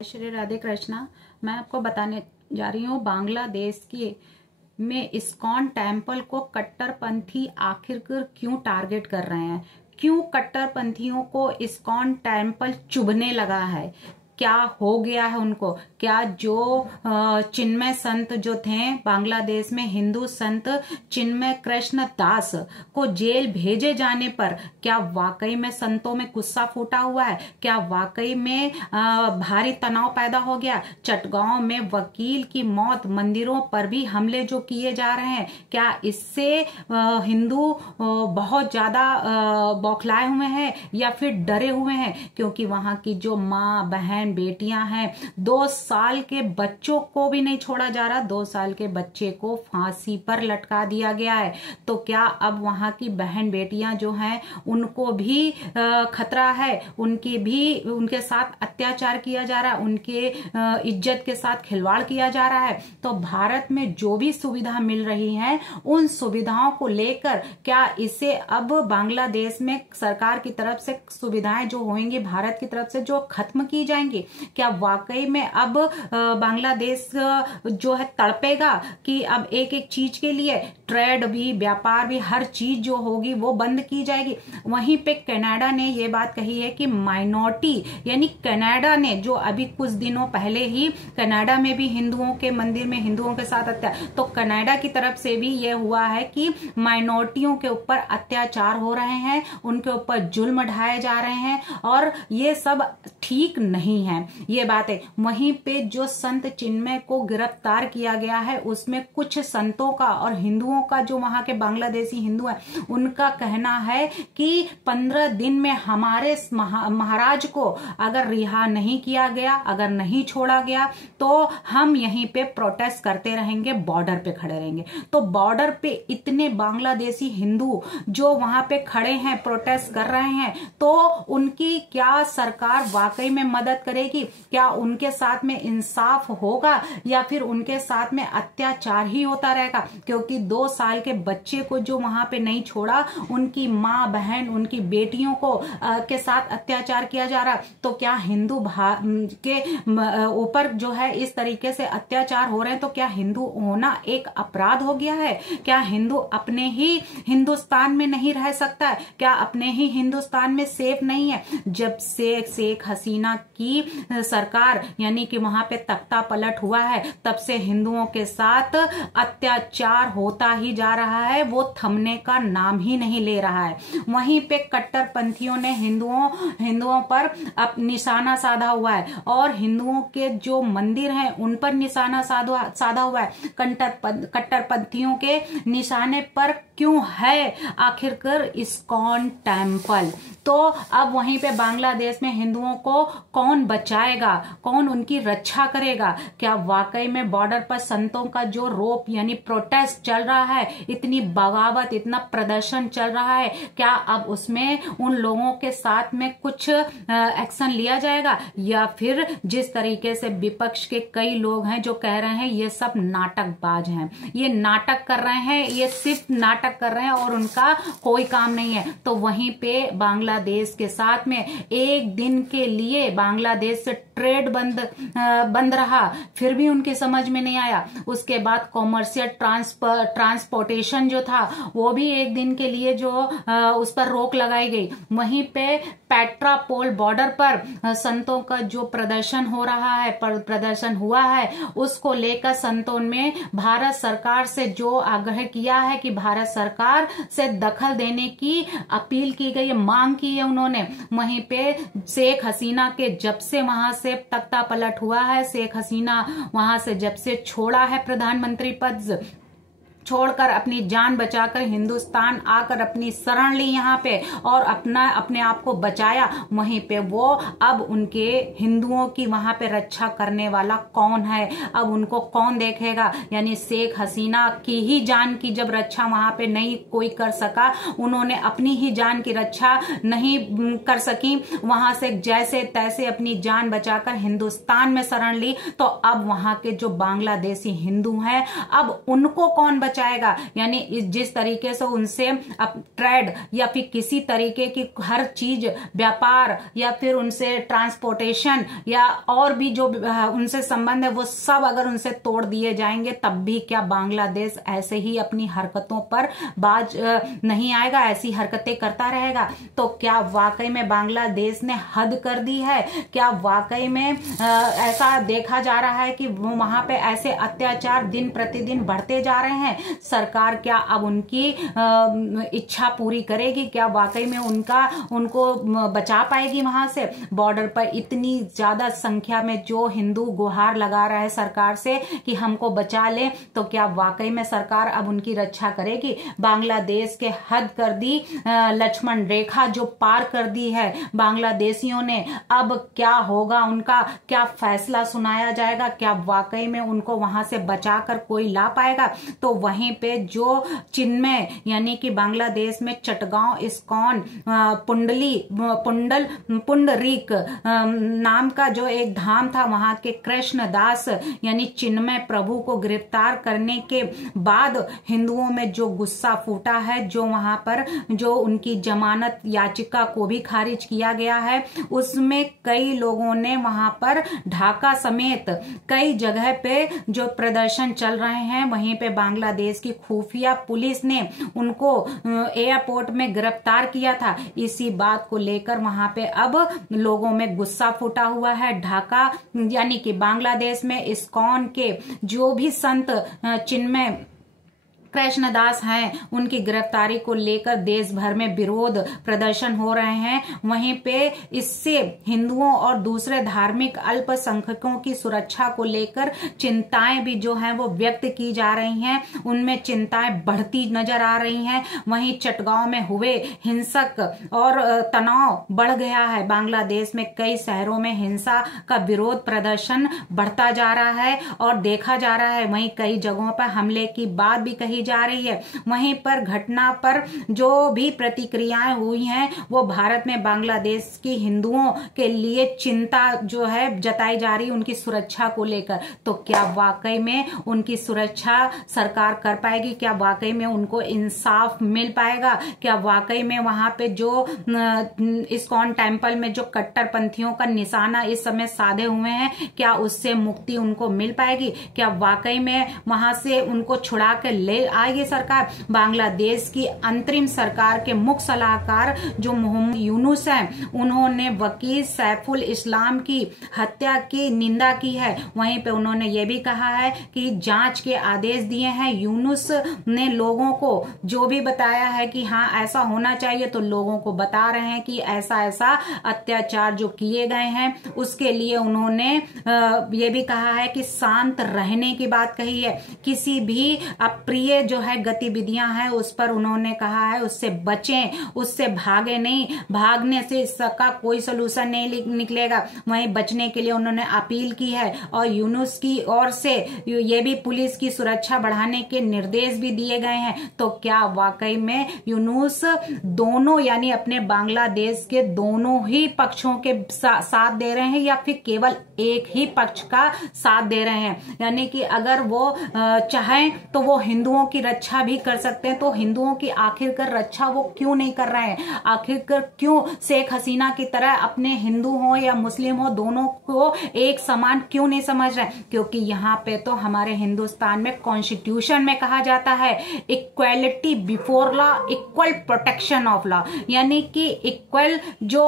श्री राधे कृष्णा। मैं आपको बताने जा रही हूँ बांग्लादेश की में इस्कॉन टेम्पल को कट्टरपंथी आखिरकार क्यों टारगेट कर रहे हैं, क्यों कट्टरपंथियों को इस्कॉन टेम्पल चुभने लगा है, क्या हो गया है उनको। क्या जो चिन्मय संत जो थे बांग्लादेश में, हिंदू संत चिन्मय कृष्ण दास को जेल भेजे जाने पर क्या वाकई में संतों में गुस्सा फूटा हुआ है, क्या वाकई में भारी तनाव पैदा हो गया। चटगांव में वकील की मौत, मंदिरों पर भी हमले जो किए जा रहे हैं, क्या इससे हिंदू बहुत ज्यादा बौखलाए हुए हैं या फिर डरे हुए हैं। क्योंकि वहां की जो माँ बहन बेटियां हैं, 2 साल के बच्चों को भी नहीं छोड़ा जा रहा, 2 साल के बच्चे को फांसी पर लटका दिया गया है। तो क्या अब वहां की बहन बेटियां जो हैं उनको भी खतरा है, उनके साथ अत्याचार किया जा रहा है, उनके इज्जत के साथ खिलवाड़ किया जा रहा है। तो भारत में जो भी सुविधा मिल रही है उन सुविधाओं को लेकर क्या इसे अब बांग्लादेश में सरकार की तरफ से सुविधाएं जो होंगी भारत की तरफ से जो खत्म की जाएंगी, क्या वाकई में अब बांग्लादेश जो है तड़पेगा कि अब एक एक चीज के लिए ट्रेड भी, व्यापार भी, हर चीज जो होगी वो बंद की जाएगी। वहीं पे कनाडा ने ये बात कही है कि माइनॉरिटी यानी कनाडा ने जो अभी कुछ दिनों पहले ही कनाडा में भी हिंदुओं के मंदिर में हिंदुओं के साथ तो कनाडा की तरफ से भी ये हुआ है कि माइनॉरिटियों के ऊपर अत्याचार हो रहे हैं, उनके ऊपर जुल्म ढाए जा रहे हैं और ये सब ठीक नहीं है ये बात है। वहीं पे जो संत चिन्मय को गिरफ्तार किया गया है उसमें कुछ संतों का और हिंदुओं का, जो वहां के बांग्लादेशी हिंदू हैं, उनका कहना है कि 15 दिन में हमारे महाराज को अगर रिहा नहीं किया गया, अगर नहीं छोड़ा गया तो हम यहीं पे प्रोटेस्ट करते रहेंगे, बॉर्डर पे खड़े रहेंगे। तो बॉर्डर पे इतने बांग्लादेशी हिंदू जो वहां पे खड़े हैं, प्रोटेस्ट कर रहे हैं, तो उनकी क्या सरकार वाकई में मदद करेगी? क्या उनके साथ में इंसाफ होगा या फिर उनके साथ में अत्याचार ही होता रहेगा? क्योंकि 2 साल के बच्चे को जो वहां पे नहीं छोड़ा, उनकी माँ बहन, उनकी बेटियों को के साथ अत्याचार किया जा रहा, तो क्या हिंदू के ऊपर जो है इस तरीके से अत्याचार हो रहे हैं, तो क्या हिंदू होना एक अपराध हो गया है? क्या हिंदू अपने ही हिंदुस्तान में नहीं रह सकता है? क्या अपने ही हिंदुस्तान में सेफ नहीं है? जब से शेख हसीना की सरकार यानी कि वहां पे तख्ता पलट हुआ है, तब से हिंदुओं के साथ अत्याचार होता ही जा रहा है, वो थमने का नाम ही नहीं ले रहा है। वहीं पे कट्टरपंथियों ने हिंदुओं पर अब निशाना साधा हुआ है और हिंदुओं के जो मंदिर हैं उन पर निशाना साधा हुआ है। कट्टरपंथियों के निशाने पर क्यों है आखिरकार इस्कॉन टेम्पल? तो अब वहीं पे बांग्लादेश में हिंदुओं को कौन बचाएगा, कौन उनकी रक्षा करेगा? क्या वाकई में बॉर्डर पर संतों का जो रोप यानी प्रोटेस्ट चल रहा है, इतनी बगावत, इतना प्रदर्शन चल रहा है, क्या अब उसमें उन लोगों के साथ में कुछ एक्शन लिया जाएगा? या फिर जिस तरीके से विपक्ष के कई लोग हैं जो कह रहे हैं ये सब नाटकबाज हैं, ये नाटक कर रहे हैं, ये सिर्फ नाटक कर रहे हैं और उनका कोई काम नहीं है, तो वहीं पे बांग्लादेश के साथ में एक दिन के लिए बांग्लादेश से ट्रेड बंद रहा, फिर भी उनके समझ में नहीं आया। उसके बाद कॉमर्शियल ट्रांसपोर्टेशन जो था वो भी एक दिन के लिए जो उस पर रोक लगाई गई। वहीं पे पेट्रापोल बॉर्डर पर संतों का जो प्रदर्शन हो रहा है, प्रदर्शन हुआ है, उसको लेकर संतों में भारत सरकार से जो आग्रह किया है कि भारत सरकार से दखल देने की अपील की गई, मांग की है उन्होंने। वहीं पे शेख हसीना के जब से वहां से तख्ता पलट हुआ है, शेख हसीना वहां से जब से छोड़ा है प्रधानमंत्री पद, छोड़कर अपनी जान बचाकर हिंदुस्तान आकर अपनी शरण ली यहाँ पे और अपने आप को बचाया, वहीं पे वो अब उनके हिंदुओं की वहां पे रक्षा करने वाला कौन है? अब उनको कौन देखेगा? यानी शेख हसीना की ही जान की जब रक्षा वहां पे नहीं कोई कर सका, उन्होंने अपनी ही जान की रक्षा नहीं कर सकी, वहां से जैसे तैसे अपनी जान बचाकर हिंदुस्तान में शरण ली, तो अब वहां के जो बांग्लादेशी हिंदू हैं अब उनको कौन बचा चाहेगा, यानी जिस तरीके से उनसे अब ट्रेड या फिर किसी तरीके की हर चीज व्यापार या फिर उनसे ट्रांसपोर्टेशन या और भी जो उनसे संबंध है वो सब अगर उनसे तोड़ दिए जाएंगे, तब भी क्या बांग्लादेश ऐसे ही अपनी हरकतों पर बाज नहीं आएगा, ऐसी हरकतें करता रहेगा? तो क्या वाकई में बांग्लादेश ने हद कर दी है? क्या वाकई में ऐसा देखा जा रहा है कि वहां पे ऐसे अत्याचार दिन प्रतिदिन बढ़ते जा रहे हैं? सरकार क्या अब उनकी इच्छा पूरी करेगी? क्या वाकई में उनको बचा पाएगी वहां से? बॉर्डर पर इतनी ज्यादा संख्या में जो हिंदू गुहार लगा रहा है सरकार से कि हमको बचा ले, तो क्या वाकई में सरकार अब उनकी रक्षा करेगी? बांग्लादेश के हद कर दी, लक्ष्मण रेखा जो पार कर दी है बांग्लादेशियों ने। अब क्या होगा, उनका क्या फैसला सुनाया जाएगा? क्या वाकई में उनको वहां से बचाकर कोई ला पाएगा? तो वहीं पे जो चिन्मय यानी कि बांग्लादेश में चटगांव इस्कॉन पुंडरीक नाम का जो एक धाम था, वहां के कृष्णदास यानी चिन्मय प्रभु को गिरफ्तार करने के बाद हिंदुओं में जो गुस्सा फूटा है, जो वहां पर जो उनकी जमानत याचिका को भी खारिज किया गया है, उसमें कई लोगों ने वहां पर ढाका समेत कई जगह पे जो प्रदर्शन चल रहे हैं, वहीं पे बांग्लादेश की खुफिया पुलिस ने उनको एयरपोर्ट में गिरफ्तार किया था। इसी बात को लेकर वहां पे अब लोगों में गुस्सा फूटा हुआ है। ढाका यानी कि बांग्लादेश में इस्कॉन के जो भी संत चिन्मय कृष्णदास हैं, उनकी गिरफ्तारी को लेकर देश भर में विरोध प्रदर्शन हो रहे हैं। वहीं पे इससे हिंदुओं और दूसरे धार्मिक अल्पसंख्यकों की सुरक्षा को लेकर चिंताएं भी जो हैं वो व्यक्त की जा रही हैं, उनमें चिंताएं बढ़ती नजर आ रही हैं। वहीं चटगांव में हुए हिंसक और तनाव बढ़ गया है। बांग्लादेश में कई शहरों में हिंसा का विरोध प्रदर्शन बढ़ता जा रहा है और देखा जा रहा है। वहीं कई जगहों पर हमले की बात भी कही जा रही है। वहीं पर घटना पर जो भी प्रतिक्रियाएं हुई हैं, वो भारत में बांग्लादेश की हिंदुओं के लिए चिंता जो है जताई जा रही है उनकी सुरक्षा को लेकर। तो क्या वाकई में उनकी सुरक्षा सरकार कर पाएगी? क्या वाकई में उनको इंसाफ मिल पाएगा? क्या वाकई में वहां पे जो इस्कॉन टेम्पल में जो कट्टरपंथियों का निशाना इस समय साधे हुए हैं, क्या उससे मुक्ति उनको मिल पाएगी? क्या वाकई में वहां से उनको छुड़ा कर ले आएगी सरकार? बांग्लादेश की अंतरिम सरकार के मुख्य सलाहकार जो मोहम्मद यूनुस हैं, उन्होंने वकील सैफुल इस्लाम की हत्या की निंदा की है। वहीं पे उन्होंने ये भी कहा है कि जांच के आदेश दिए हैं। यूनुस ने लोगों को जो भी बताया है कि हाँ ऐसा होना चाहिए, तो लोगों को बता रहे हैं कि ऐसा ऐसा अत्याचार जो किए गए हैं, उसके लिए उन्होंने ये भी कहा है कि शांत रहने की बात कही है। किसी भी अप्रिय जो है गतिविधियां हैं उस पर उन्होंने कहा है उससे बचें, उससे भागे नहीं, भागने से इसका कोई सोल्यूशन नहीं निकलेगा। वहीं बचने के लिए उन्होंने अपील की है और यूनुस की ओर से ये भी पुलिस की सुरक्षा बढ़ाने के निर्देश भी दिए गए हैं। तो क्या वाकई में यूनुस दोनों यानी अपने बांग्लादेश के दोनों ही पक्षों के साथ दे रहे हैं या फिर केवल एक ही पक्ष का साथ दे रहे हैं? यानी कि अगर वो चाहें तो वो हिंदुओं की रक्षा भी कर सकते हैं, तो हिंदुओं की आखिरकार रक्षा वो क्यों नहीं कर रहे हैं? आखिरकार क्यों शेख हसीना की तरह अपने हिंदू हो या मुस्लिम हो दोनों को एक समान क्यों नहीं समझ रहे हैं? क्योंकि यहाँ पे तो हमारे हिंदुस्तान में कॉन्स्टिट्यूशन में कहा जाता है equality before law, equal protection of law, यानी कि इक्वल जो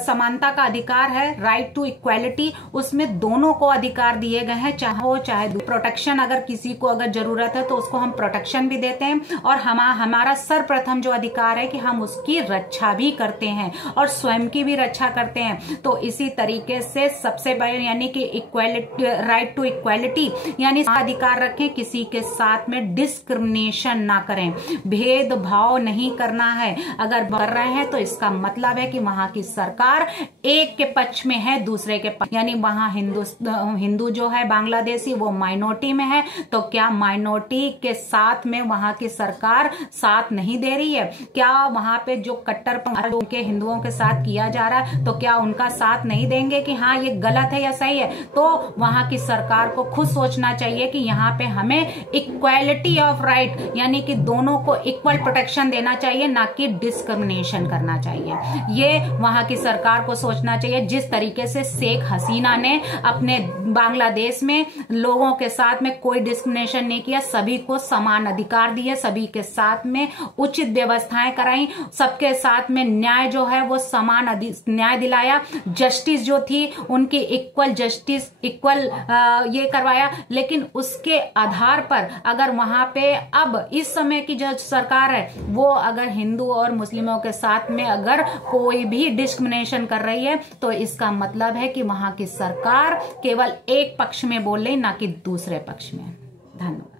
समानता का अधिकार है, राइट टू इक्वलिटी, उसमें दोनों को अधिकार दिए गए हैं, चाहे हो चाहे प्रोटेक्शन अगर किसी को अगर जरूरत है तो उसको हम प्रोटेक्शन भी देते हैं और हमारा सर्वप्रथम जो अधिकार है कि हम उसकी रक्षा भी करते हैं और स्वयं की भी रक्षा करते हैं। तो इसी तरीके से सबसे बड़े यानी कि इक्वलिटी, राइट टू इक्वलिटी, यानी अधिकार रखें, किसी के साथ में डिस्क्रिमिनेशन ना करें, भेदभाव नहीं करना है। अगर कर रहे हैं तो इसका मतलब है कि वहां की सरकार एक के पक्ष में है, दूसरे के पक्ष, यानी वहां हिंदू जो है बांग्लादेशी वो माइनॉरिटी में है, तो क्या माइनॉरिटी के साथ में वहां की सरकार साथ नहीं दे रही है? क्या वहां पे जो कट्टरपंथी के हिंदुओं के साथ किया जा रहा है तो क्या उनका साथ नहीं देंगे कि हाँ ये गलत है या सही है? तो वहां की सरकार को खुद सोचना चाहिए कि यहाँ पे हमें इक्वालिटी ऑफ राइट यानी कि दोनों को इक्वल प्रोटेक्शन देना चाहिए, ना कि डिस्क्रिमिनेशन करना चाहिए। ये वहां की सरकार को सोचना चाहिए। जिस तरीके से शेख हसीना ने अपने बांग्लादेश में लोगों के साथ में कोई डिस्क्रिमिनेशन नहीं किया, सभी को समान अधिकार दिए, सभी के साथ में उचित व्यवस्थाएं कराई, सबके साथ में न्याय जो है वो समान न्याय दिलाया, जस्टिस जो थी उनकी इक्वल जस्टिस इक्वल ये करवाया। लेकिन उसके आधार पर अगर वहां पे अब इस समय की जो सरकार है वो अगर हिंदू और मुस्लिमों के साथ में अगर कोई भी डिस्क्रिमिनेशन कर रही है तो इसका मतलब है कि वहां की सरकार केवल एक पक्ष में बोल रही, ना कि दूसरे पक्ष में। धन्यवाद।